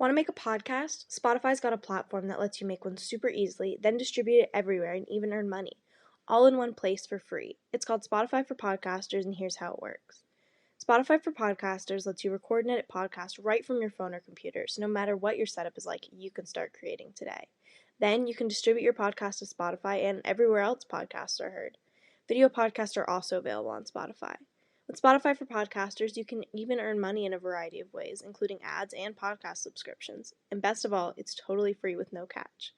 Want to make a podcast? Spotify's got a platform that lets you make one super easily, then distribute it everywhere and even earn money, all in one place for free. It's called Spotify for Podcasters, and here's how it works. Spotify for Podcasters lets you record and edit podcasts right from your phone or computer, so no matter what your setup is like, you can start creating today. Then you can distribute your podcast to Spotify and everywhere else podcasts are heard. Video podcasts are also available on Spotify. With Spotify for Podcasters, you can even earn money in a variety of ways, including ads and podcast subscriptions. And best of all, it's totally free with no catch.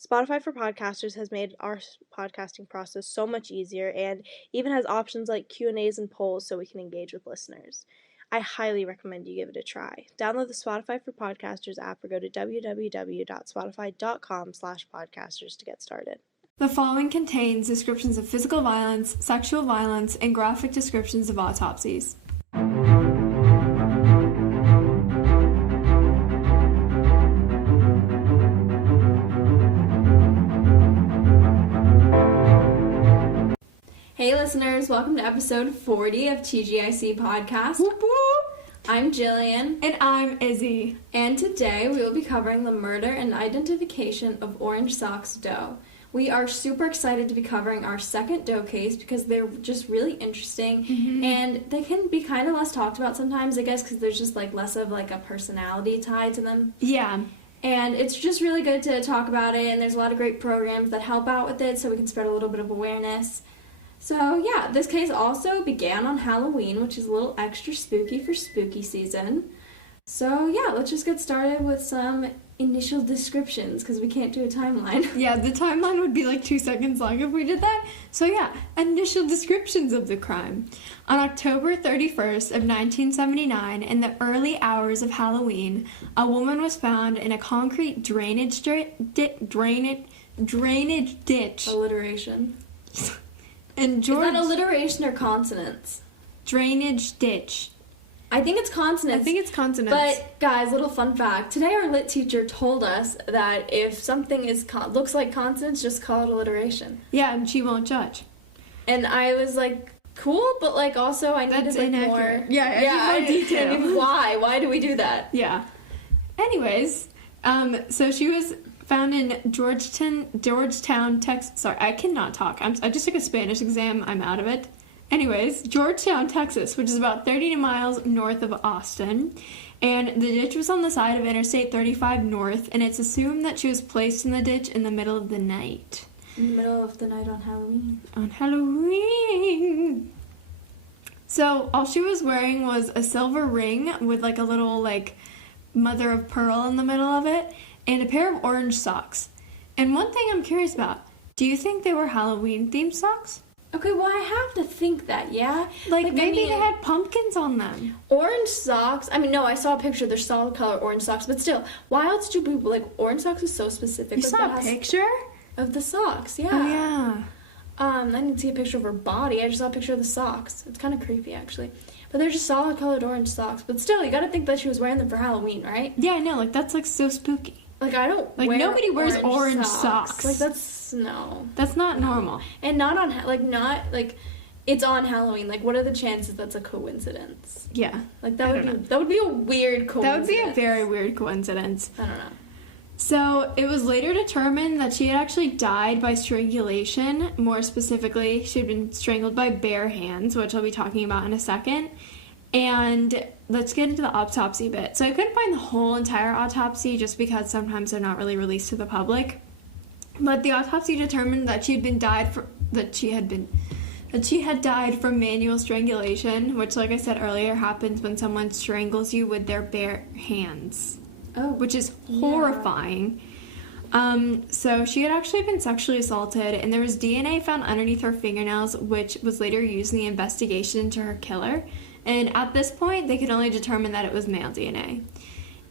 Spotify for Podcasters has made our podcasting process so much easier and even has options like Q&As and polls so we can engage with listeners. I highly recommend you give it a try. Download the Spotify for Podcasters app or go to www.spotify.com/podcasters to get started. The following contains descriptions of physical violence, sexual violence, and graphic descriptions of autopsies. Hey listeners, welcome to episode 40 of TGIC Podcast. Whoop whoop. I'm Jillian. And I'm Izzy. And today we will be covering the murder and identification of Orange Socks Doe. We are super excited to be covering our second Doe case because they're just really interesting and they can be kind of less talked about sometimes, I guess, because there's just like less of like a personality tied to them. Yeah. And it's just really good to talk about it, and there's a lot of great programs that help out with it so we can spread a little bit of awareness. So yeah, this case also began on Halloween, which is a little extra spooky for spooky season. So yeah, let's just get started with some initial descriptions because we can't do a timeline. Yeah, the timeline would be like 2 seconds long if we did that. So yeah, initial descriptions of the crime. On October 31st of 1979, in the early hours of Halloween, a woman was found in a concrete drainage ditch. Alliteration. And Is that alliteration or consonants? Drainage ditch. I think it's consonants. I think it's consonants. But guys, little fun fact. Today our lit teacher told us that if something is looks like consonants, just call it alliteration. Yeah, and she won't judge. And I was like, cool, but like also I needed like inaccurate. more. Yeah, I need more detail. I mean, why? Why do we do that? Yeah. Anyways, so she was found in Georgetown, Texas. Sorry, I cannot talk. I just took a Spanish exam. I'm out of it. Anyways, Georgetown, Texas, which is about 30 miles north of Austin. And the ditch was on the side of Interstate 35 North, and it's assumed that she was placed in the ditch in the middle of the night. In the middle of the night on Halloween. On Halloween! So, all she was wearing was a silver ring with like a little like mother of pearl in the middle of it, and a pair of orange socks. And one thing I'm curious about, do you think they were Halloween-themed socks? Okay, well, I have to think that, yeah? Like maybe they had pumpkins on them. Orange socks. I mean, no, I saw a picture. They're solid color orange socks. But still, why else do people, like, orange socks is so specific. You saw a picture? Of the socks, yeah. Oh, yeah. I didn't see a picture of her body. I just saw a picture of the socks. It's kind of creepy, actually. But they're just solid colored orange socks. But still, you gotta think that she was wearing them for Halloween, right? Yeah, I know. Like, that's, like, so spooky. Like, I don't like, wear nobody wears orange socks. Like, no. That's not normal. And not on, it's on Halloween. Like, what are the chances that's a coincidence? Yeah. Like, that would be a weird coincidence. That would be a very weird coincidence. I don't know. So, it was later determined that she had actually died by strangulation. More specifically, she had been strangled by bare hands, which I'll be talking about in a second. And let's get into the autopsy bit. So I couldn't find the whole entire autopsy just because sometimes they're not really released to the public. But the autopsy determined that she had died from manual strangulation, which, like I said earlier, happens when someone strangles you with their bare hands. Oh, which is horrifying. So she had actually been sexually assaulted, and there was DNA found underneath her fingernails, which was later used in the investigation into her killer. And at this point, they could only determine that it was male DNA.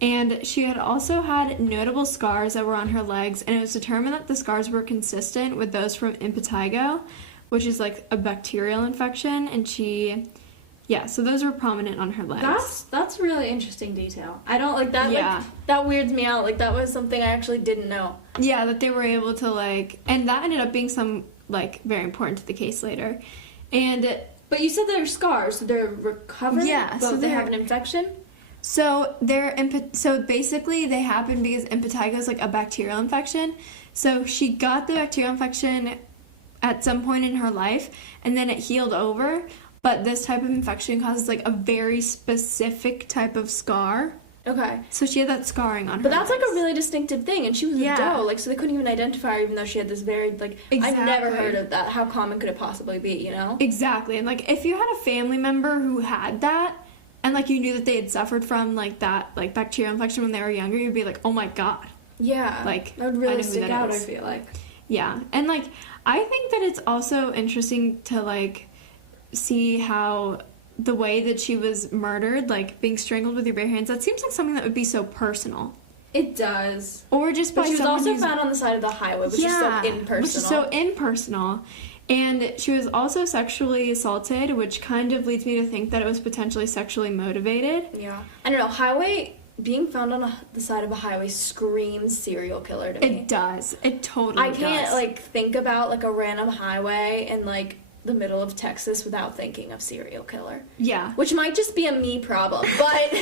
And she had also had notable scars that were on her legs, and it was determined that the scars were consistent with those from impetigo, which is like a bacterial infection, and so those were prominent on her legs. That's a really interesting detail. I don't like that. Yeah. Like, that weirds me out. Like, that was something I actually didn't know. Yeah, that they were able to, like, and that ended up being very important to the case later. And but you said they're scars, so they're recovered? Yeah, but so they have an infection? So so basically they happen because impetigo is like a bacterial infection. So she got the bacterial infection at some point in her life, and then it healed over. But this type of infection causes like a very specific type of scar. Okay. So she had that scarring on her. But that's like legs. a really distinctive thing, and she was a doe, like, so they couldn't even identify her, even though she had this very, like, I've never heard of that. How common could it possibly be, you know? Exactly. And like if you had a family member who had that, and like you knew that they had suffered from like that like bacterial infection when they were younger, you'd be like, oh my god. Yeah. Like that would really stick out, I feel like. Yeah. And like I think that it's also interesting to like see how the way that she was murdered, like being strangled with your bare hands, that seems like something that would be so personal. It does. Or just by but she was someone also who's, found on the side of the highway, which is so impersonal. Which is so impersonal. And she was also sexually assaulted, which kind of leads me to think that it was potentially sexually motivated. Yeah. I don't know, being found on the side of a highway screams serial killer to me. It does. It totally does. I can't, like, think about, like, a random highway in, like, the middle of Texas without thinking of serial killer. Yeah. Which might just be a me problem, but,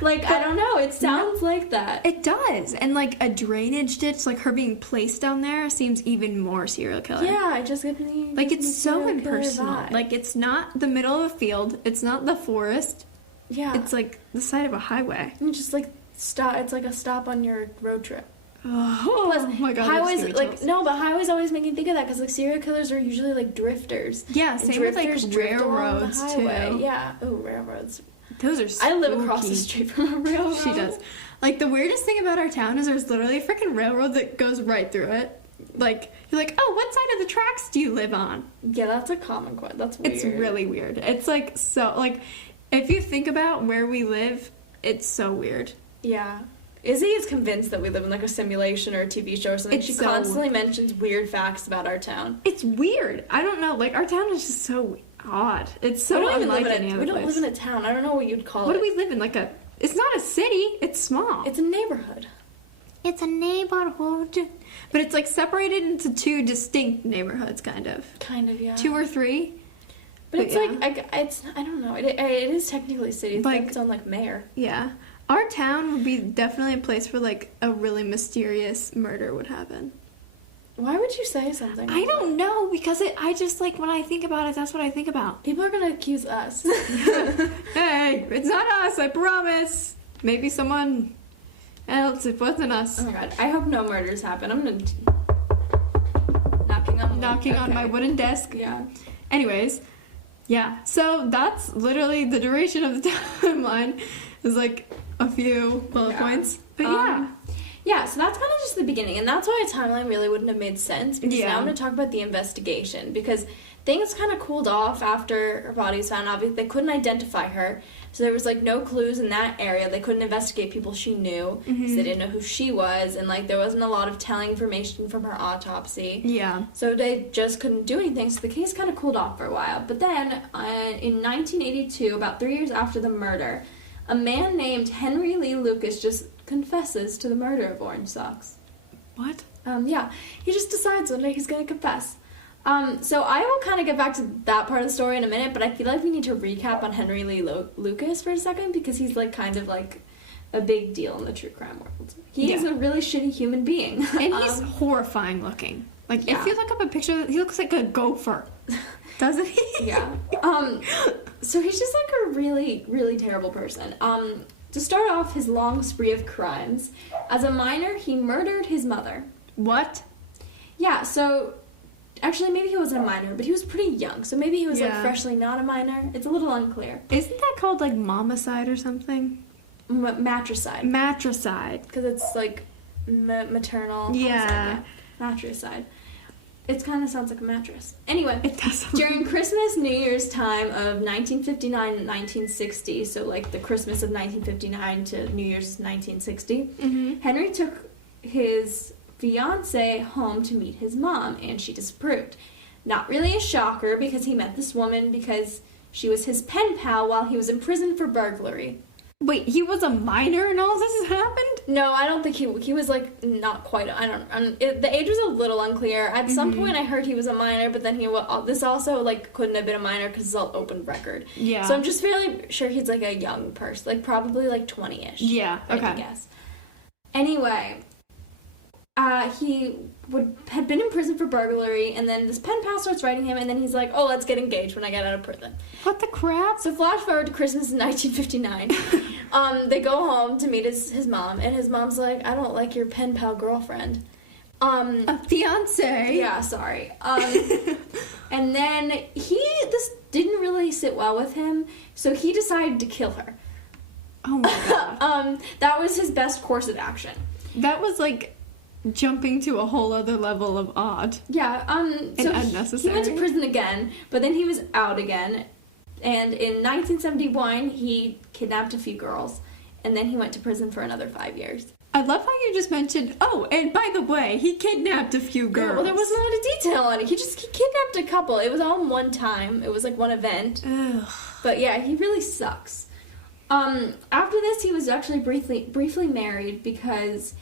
like, I don't know, it sounds like that. It does. And, like, a drainage ditch, like, her being placed down there seems even more serial killer. Yeah, it just gives me... Like, it's so impersonal. Vibe. Like, it's not the middle of a field. It's not the forest. Yeah. It's, like, the side of a highway. You just, like, stop. It's like a stop on your road trip. Oh, Plus, my god. highways, like, no, but highways always make me think of that because, like, serial killers are usually, like, drifters. Yeah, same with, like, railroads, too. Yeah. Oh, railroads. Those are spooky. I live across the street from a railroad. She does. Like, the weirdest thing about our town is there's literally a freaking railroad that goes right through it. Like, you're like, oh, what side of the tracks do you live on? Yeah, that's a common question. That's weird. It's really weird. It's, like, so, like, if you think about where we live, it's so weird. Yeah. Izzy is convinced that we live in, like, a simulation or a TV show or something. She constantly mentions weird facts about our town. It's weird. I don't know. Like, our town is just so odd. It's so unlike any other place. We don't live in a town. I don't know what you'd call it. What do we live in? Like a... It's not a city. It's small. It's a neighborhood. It's a neighborhood. But it's, like, separated into two distinct neighborhoods, kind of. Kind of, yeah. 2 or 3. But it's, like, I don't know. It is technically a city. It's like its own, like, mayor. Yeah. Our town would be definitely a place where, like, a really mysterious murder would happen. Why would you say something like I don't know, because I just, like, when I think about it, that's what I think about. People are gonna accuse us. Hey, it's not us, I promise. Maybe someone else, it wasn't us. Oh my god, I hope no murders happen. I'm gonna... Knocking on my wooden desk. Yeah. Anyways, yeah, so that's literally the duration of the timeline. Is like a few bullet points. But yeah, so that's kind of just the beginning, and that's why a timeline really wouldn't have made sense, because now I'm going to talk about the investigation, because things kind of cooled off after her body was found. Obviously, they couldn't identify her, so there was, like, no clues in that area. They couldn't investigate people she knew, because they didn't know who she was, and, like, there wasn't a lot of telling information from her autopsy. Yeah. So they just couldn't do anything, so the case kind of cooled off for a while. But then, in 1982, about 3 years after the murder, a man named Henry Lee Lucas just confesses to the murder of Orange Socks. What? Yeah, he just decides one day he's going to confess. So I will kind of get back to that part of the story in a minute, but I feel like we need to recap on Henry Lee Lucas for a second, because he's, like, kind of, like, a big deal in the true crime world. He is a really shitty human being. And he's horrifying looking. Like, if you look up a picture, he looks like a gopher. Doesn't he? Yeah. So he's just, like, a really, really terrible person. To start off his long spree of crimes, as a minor, he murdered his mother. What? Yeah, so... Actually, maybe he wasn't a minor, but he was pretty young, so maybe he was, like, freshly not a minor. It's a little unclear. Isn't that called, like, momicide or something? Matricide. Matricide. Because it's, like, maternal. Yeah. Matricide. It kind of sounds like a mattress. Anyway, it does. During Christmas, New Year's time of 1959 and 1960, so, like, the Christmas of 1959 to New Year's 1960, Henry took his fiancée home to meet his mom, and she disapproved. Not really a shocker, because he met this woman because she was his pen pal while he was in prison for burglary. Wait, he was a minor and all this has happened? No, I don't think he was like not quite. The age was a little unclear. At some point, I heard he was a minor, but then this also like couldn't have been a minor because it's all open record. Yeah. So I'm just fairly sure he's like a young person, like probably like 20-ish. Yeah. Okay. I guess. Anyway, he had been in prison for burglary, and then this pen pal starts writing him, and then he's like, "Oh, let's get engaged when I get out of prison." What the crap? So flash forward to Christmas in 1959. They go home to meet his mom, and his mom's like, "I don't like your pen pal girlfriend." A fiance. Yeah, sorry. And then this didn't really sit well with him, so he decided to kill her. Oh my god. That was his best course of action. That was like jumping to a whole other level of odd. Yeah, so unnecessary. he went to prison again, but then he was out again. And in 1971, he kidnapped a few girls, and then he went to prison for another 5 years. I love how you just mentioned, oh, and by the way, he kidnapped a few girls. Yeah, well, there wasn't a lot of detail on it. He kidnapped a couple. It was all in one time. It was like one event. Ugh. But yeah, he really sucks. After this, he was actually briefly married because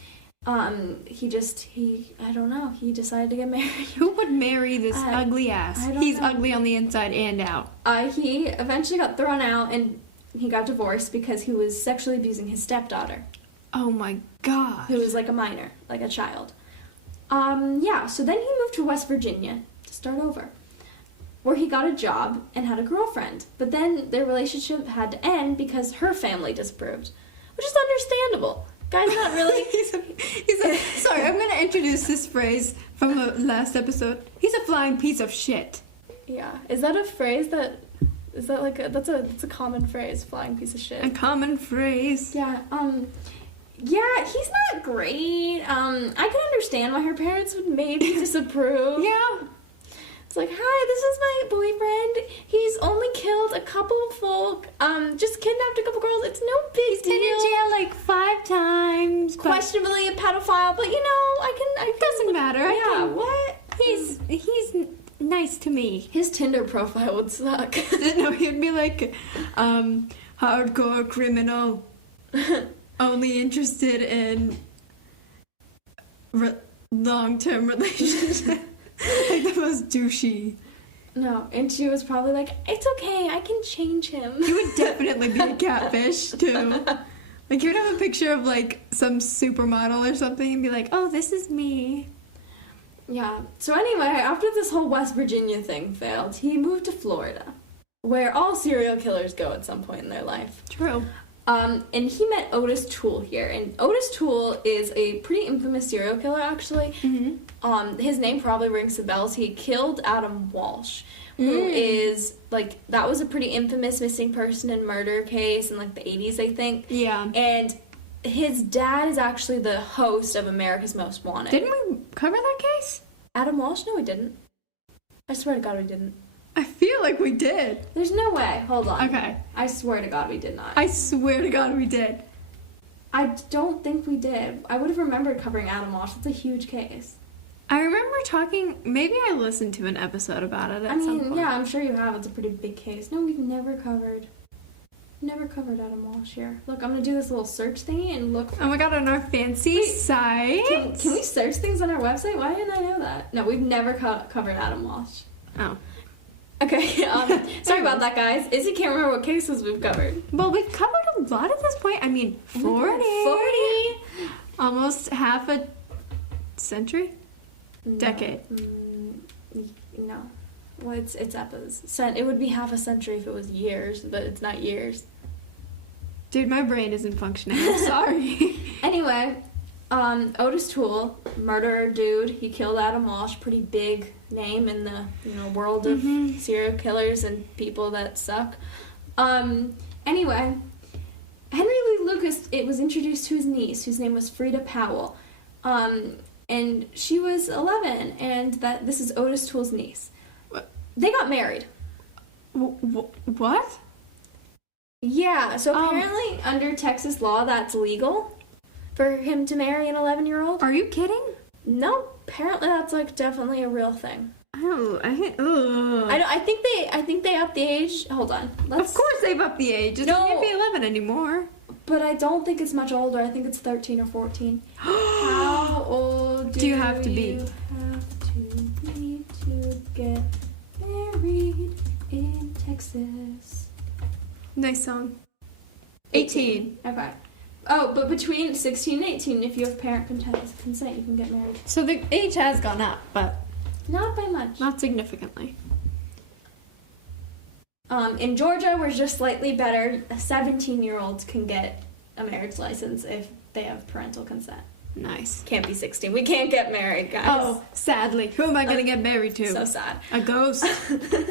I don't know, he decided to get married. Who would marry this ugly ass? I don't He's know. ugly on the inside and out. He eventually got thrown out, and he got divorced because he was sexually abusing his stepdaughter, Oh my god. who was like a minor, like a child. So then he moved to West Virginia to start over, where he got a job and had a girlfriend. But then their relationship had to end because her family disapproved, which is understandable. Guy's not really... Sorry, I'm going to introduce this phrase from the last episode. He's a flying piece of shit. Yeah. Is that a phrase that... Is that like that's a common phrase, flying piece of shit? A common phrase. Yeah, yeah, he's not great. I can understand why her parents would maybe disapprove. Yeah. It's like, hi, this is my boyfriend. He's only killed a couple of folk, just kidnapped a couple girls. It's no big deal. Been in jail like 5 times. Questionably a pedophile, but you know, I Doesn't matter. Yeah, what? He's nice to me. His Tinder profile would suck. No, he'd be like, hardcore criminal, only interested in long-term relationships. Like the most douchey. No, and she was probably like, it's okay, I can change him. He would definitely be a catfish, too. Like, you would have a picture of, like, some supermodel or something and be like, oh, this is me. Yeah. So anyway, after this whole West Virginia thing failed, he moved to Florida, where all serial killers go at some point in their life. True. And he met Otis Toole here, and Otis Toole is a pretty infamous serial killer, actually. Mm-hmm. His name probably rings some bells. He killed Adam Walsh, who is, like, that was a pretty infamous missing person and murder case in, like, the 80s, I think. Yeah. And his dad is actually the host of America's Most Wanted. Didn't we cover that case? Adam Walsh? No, we didn't. I swear to God we didn't. I feel like we did. There's no way. Hold on. Okay. I swear to God we did not. I swear to God we did. I don't think we did. I would have remembered covering Adam Walsh. It's a huge case. I remember talking, maybe I listened to an episode about it at some point. Yeah, I'm sure you have. It's a pretty big case. No, we've never covered Adam Walsh here. Look, I'm going to do this little search thingy and look. Oh my God, on our fancy site. Can we search things on our website? Why didn't I know that? No, we've never covered Adam Walsh. Oh. Okay, sorry about that, guys. Izzy can't remember what cases we've covered. Well, we've covered a lot at this point. I mean, 40. 40. Almost half a century? Decade. No. Well, it's episodes. It would be half a century if it was years, but it's not years. Dude, my brain isn't functioning. I'm sorry. Anyway, Otis Toole, murderer dude. He killed Adam Walsh. Pretty big name in the world of serial killers and people that suck. Anyway, Henry Lee Lucas. It was introduced to his niece, whose name was Frida Powell. And she was 11, and this is Otis Toole's niece. What? They got married. What? Yeah, so apparently under Texas law, that's legal for him to marry an 11-year-old. Are you kidding? No, apparently that's like definitely a real thing. I think they upped the age. Hold on. Of course they've upped the age. It No. can't be 11 anymore. but I don't think it's much older. I think it's 13 or 14. How old do you have to be? You have to be to get married in Texas. Nice song. 18. Okay. Oh, but between 16 and 18, if you have parent consent, you can get married. So the age has gone up, but Not by much. not significantly. In Georgia, we're just slightly better. 17-year-olds can get a marriage license if they have parental consent. Nice. Can't be 16. We can't get married, guys. Oh, sadly. Who am I going to get married to? So sad. A ghost. Okay,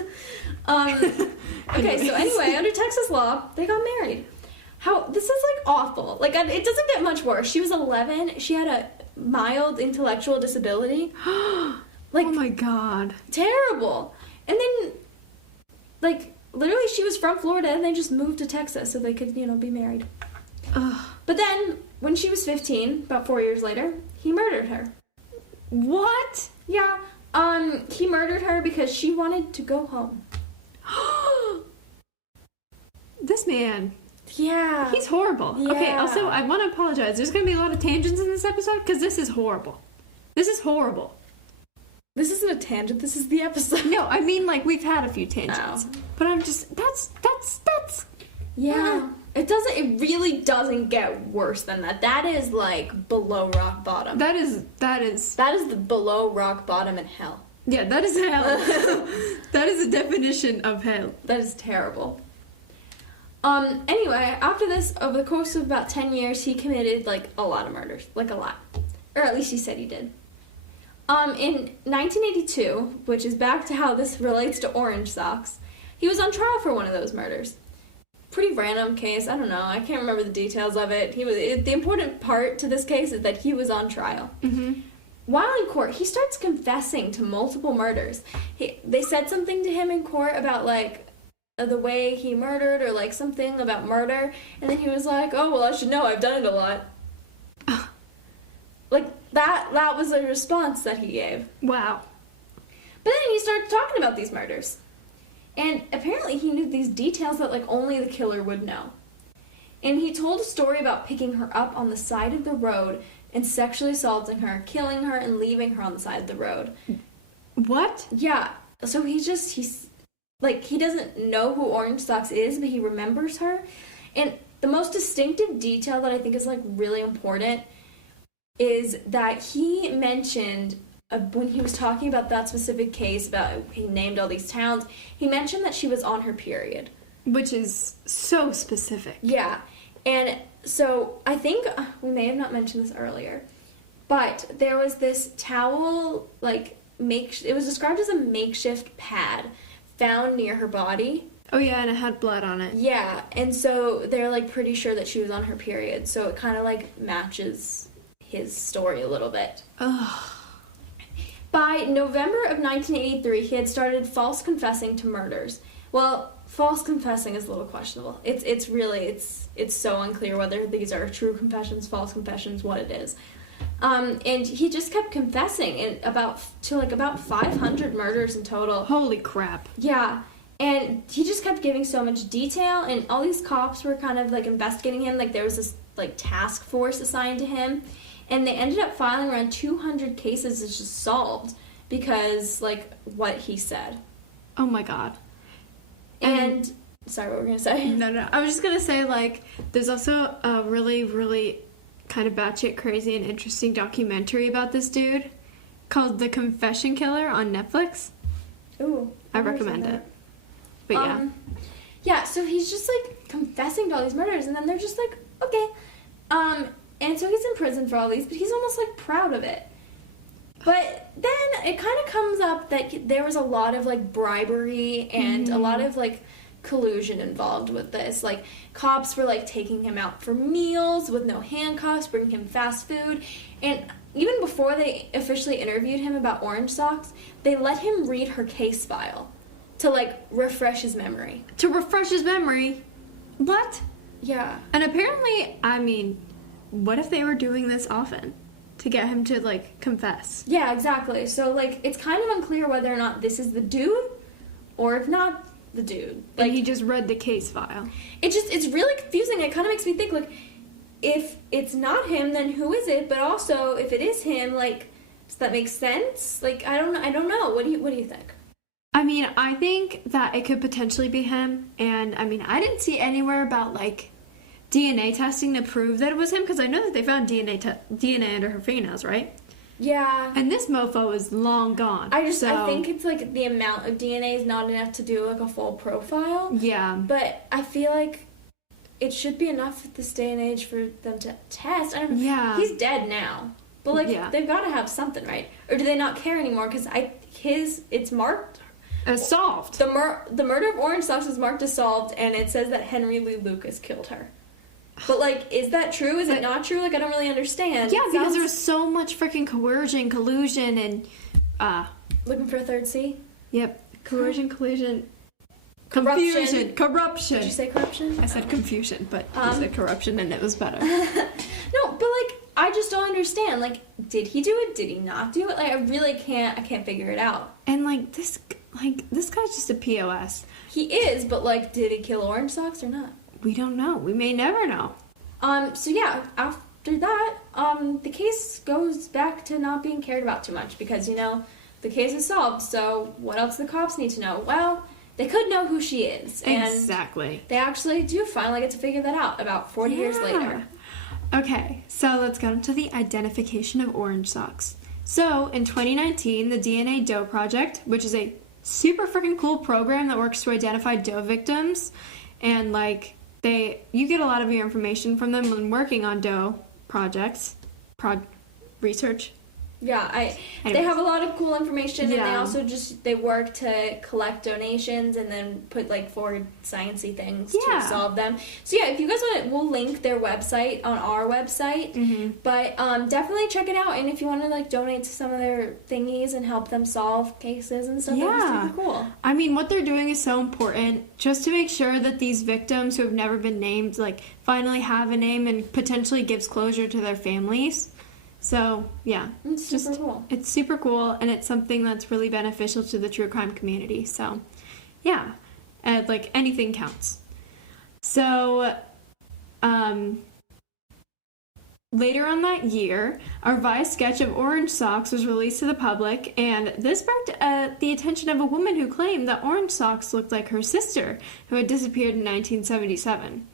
so anyway, under Texas law, they got married. This is like awful. Like, it doesn't get much worse. She was 11. She had a mild intellectual disability. Like, oh my god. terrible. And then, like, literally she was from Florida and they just moved to Texas so they could, be married. Ugh. But then, when she was 15, about 4 years later, he murdered her. What? Yeah, he murdered her because she wanted to go home. This man. Yeah. He's horrible. Okay, Yeah. also, I want to apologize. There's going to be a lot of tangents in this episode because this is horrible. This is horrible. This isn't a tangent, this is the episode. No, I mean, like, we've had a few tangents. Oh. But I'm just, that's. Yeah. It really doesn't get worse than that. That is, like, below rock bottom. That is. That is the below rock bottom in hell. Yeah, that is hell. That is the definition of hell. That is terrible. Anyway, after this, over the course of about 10 years, he committed, like, a lot of murders. Like, a lot. Or at least he said he did. In 1982, which is back to how this relates to Orange Socks, he was on trial for one of those murders. Pretty random case. I don't know. I can't remember the details of it. The important part to this case is that he was on trial. Mm-hmm. While in court, he starts confessing to multiple murders. They said something to him in court about, like, the way he murdered or, like, something about murder. And then he was like, oh, well, I should know. I've done it a lot. Like, that was a response that he gave. Wow. But then he started talking about these murders. And apparently he knew these details that, like, only the killer would know. And he told a story about picking her up on the side of the road and sexually assaulting her, killing her, and leaving her on the side of the road. What? Yeah. So he doesn't know who Orange Socks is, but he remembers her. And the most distinctive detail that I think is, like, really important is that he mentioned, when he was talking about that specific case, he named all these towns, he mentioned that she was on her period. Which is so specific. Yeah. And so I think we may have not mentioned this earlier, but there was this towel, like, it was described as a makeshift pad found near her body. Oh yeah, and it had blood on it. Yeah, and so they're, like, pretty sure that she was on her period, so it kind of, like, matches his story a little bit. Ugh. By November of 1983, he had started false confessing to murders. Well, false confessing is a little questionable. It's so unclear whether these are true confessions, false confessions, what it is. And he just kept confessing to about 500 murders in total. Holy crap. Yeah. And he just kept giving so much detail, and all these cops were kind of, like, investigating him. Like, there was this, like, task force assigned to him. And they ended up filing around 200 cases that's just solved because, like, what he said. Oh my god. And sorry, what were we going to say? No. I was just going to say, like, there's also a really, really kind of batshit crazy and interesting documentary about this dude called The Confession Killer on Netflix. Ooh. I recommend it. But yeah. Yeah, so he's just, like, confessing to all these murders, and then they're just like, okay. And so he's in prison for all these, but he's almost, like, proud of it. But then it kind of comes up that there was a lot of, like, bribery and a lot of, like, collusion involved with this. Like, cops were, like, taking him out for meals with no handcuffs, bringing him fast food. And even before they officially interviewed him about Orange Socks, they let him read her case file to, like, refresh his memory. To refresh his memory? What? Yeah. And apparently, I mean, what if they were doing this often to get him to, like, confess? Yeah, exactly. So, like, it's kind of unclear whether or not this is the dude, or if not, the dude. Like, he just read the case file. It's really confusing. It kind of makes me think, like, if it's not him, then who is it? But also, if it is him, like, does that make sense? Like, I don't know. What do you think? I mean, I think that it could potentially be him. And, I mean, I didn't see anywhere about, like, DNA testing to prove that it was him, because I know that they found DNA under her fingernails, right? Yeah. And this mofo is long gone. I think it's, like, the amount of DNA is not enough to do, like, a full profile. Yeah. But I feel like it should be enough at this day and age for them to test. I don't know. Yeah. He's dead now. But, like, they've got to have something, right? Or do they not care anymore? Because it's marked as solved. The murder of Orange Socks is marked as solved, and it says that Henry Lee Lucas killed her. But, like, is that true? Is it not true? Like, I don't really understand. Yeah, because there's so much freaking coercion, collusion, and, Looking for a third C? Yep. Coercion, collusion... Corruption. Corruption. Did you say corruption? I said confusion, but you said corruption, and it was better. No, but, like, I just don't understand. Like, did he do it? Did he not do it? Like, I can't figure it out. And, this guy's just a POS. He is, but, like, did he kill Orange Socks or not? We don't know. We may never know. So yeah, after that, the case goes back to not being cared about too much because, you know, the case is solved, so what else do the cops need to know? Well, they could know who she is. And exactly. they actually do finally get to figure that out about 40 years later. Okay, so let's get into the identification of Orange Socks. So, in 2019, the DNA Doe Project, which is a super freaking cool program that works to identify Doe victims, and, like, you get a lot of your information from them when working on Doe projects, research. Yeah, they have a lot of cool information, and they also they work to collect donations and then put, like, forward sciencey things to solve them. So yeah, if you guys want it, we'll link their website on our website. Mm-hmm. But definitely check it out, and if you want to, like, donate to some of their thingies and help them solve cases and stuff, that'd be super cool. I mean, what they're doing is so important, just to make sure that these victims who have never been named, like, finally have a name and potentially gives closure to their families. So, yeah. It's super cool. It's super cool, and it's something that's really beneficial to the true crime community. So, yeah. Like, anything counts. So, later on that year, a revised sketch of Orange Socks was released to the public, and this sparked the attention of a woman who claimed that Orange Socks looked like her sister, who had disappeared in 1977.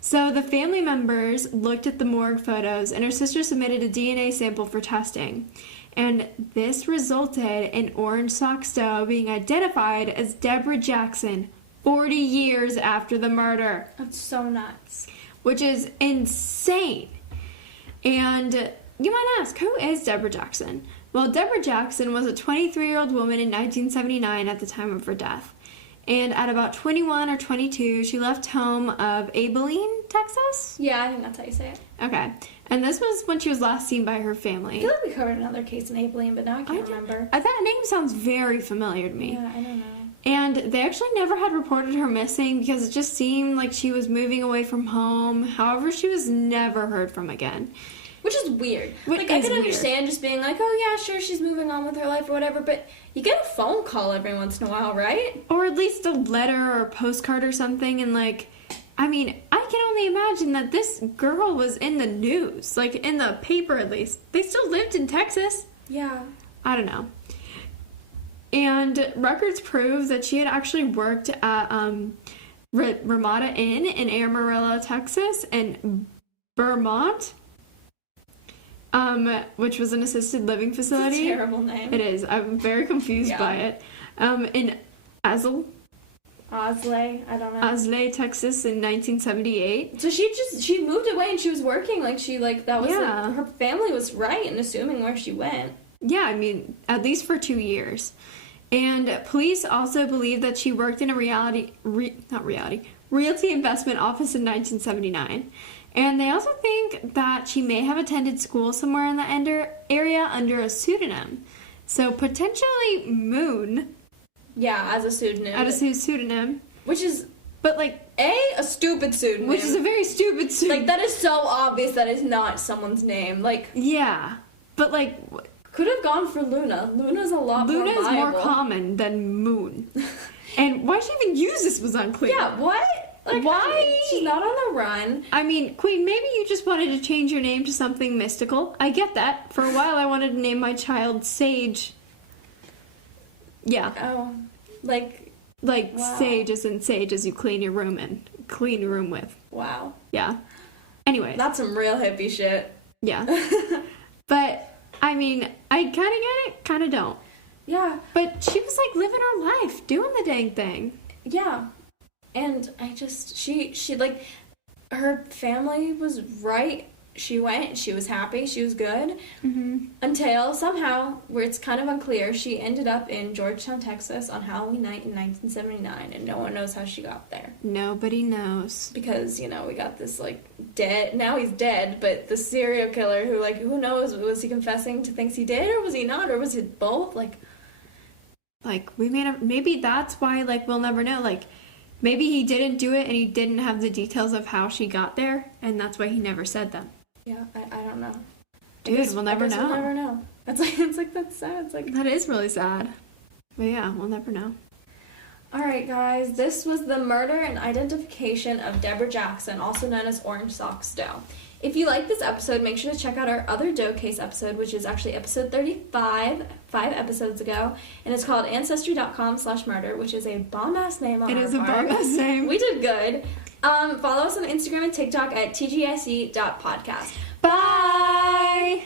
So the family members looked at the morgue photos, and her sister submitted a DNA sample for testing. And this resulted in Orange Socks Doe being identified as Deborah Jackson 40 years after the murder. That's so nuts. Which is insane. And you might ask, who is Deborah Jackson? Well, Deborah Jackson was a 23-year-old woman in 1979 at the time of her death. And at about 21 or 22, she left home of Abilene, Texas? Yeah, I think that's how you say it. Okay. And this was when she was last seen by her family. I feel like we covered another case in Abilene, but now I can't remember. That name sounds very familiar to me. Yeah, I don't know. And they actually never had reported her missing because it just seemed like she was moving away from home. However, she was never heard from again. Which is weird. Like, I can understand just being like, oh, yeah, sure, she's moving on with her life or whatever, but you get a phone call every once in a while, right? Or at least a letter or a postcard or something, and, like, I mean, I can only imagine that this girl was in the news, like, in the paper at least. They still lived in Texas. Yeah. I don't know. And records prove that she had actually worked at Ramada Inn in Amarillo, Texas, and Vermont. Which was an assisted living facility. It's a terrible name. It is. I'm very confused by it. In Osley, I don't know. Osley, Texas in 1978. So she moved away and she was working, like, that was, like, her family was right in assuming where she went. Yeah, I mean, at least for 2 years. And police also believe that she worked in a realty investment office in 1979. And they also think that she may have attended school somewhere in the area under a pseudonym. So potentially Moon. Yeah, as a pseudonym. As a pseudonym. Which is, but, like, a stupid pseudonym. Which is a very stupid pseudonym. Like, that is so obvious that is not someone's name. Like, yeah. But, like, could have gone for Luna. Luna's a lot more viable. Luna is more common than Moon. And why she even used this was unclear. Yeah, what? Like, Why? She's not on the run. I mean, Queen, maybe you just wanted to change your name to something mystical. I get that. For a while, I wanted to name my child Sage. Yeah. Oh, like, wow. Sage as in sage as you clean your room with. Wow. Yeah. Anyway. That's some real hippie shit. Yeah. But, I mean, I kind of get it, kind of don't. Yeah. But she was, like, living her life, doing the dang thing. Yeah. And I just, she like, her family was right. She went, she was happy, she was good. Mm-hmm. Until somehow, where it's kind of unclear, she ended up in Georgetown, Texas on Halloween night in 1979, and no one knows how she got there. Nobody knows. Because, we got this, like, dead, now he's dead, but the serial killer who, like, who knows, was he confessing to things he did, or was he not, or was it both? Like, maybe that's why, like, we'll never know, like, maybe he didn't do it and he didn't have the details of how she got there, and that's why he never said them. yeah, I don't know. Dude, we'll never know. We'll never know. It's like that's sad. It's like, that is really sad. But yeah, we'll never know. Alright guys, this was the murder and identification of Deborah Jackson, also known as Orange Socks Doe. If you like this episode, make sure to check out our other Doe case episode, which is actually episode 35, 5 episodes ago, and it's called Ancestry.com/murder, which is a bomb-ass name on our part. It is a bomb-ass name. We did good. Follow us on Instagram and TikTok at tgse.podcast. Bye!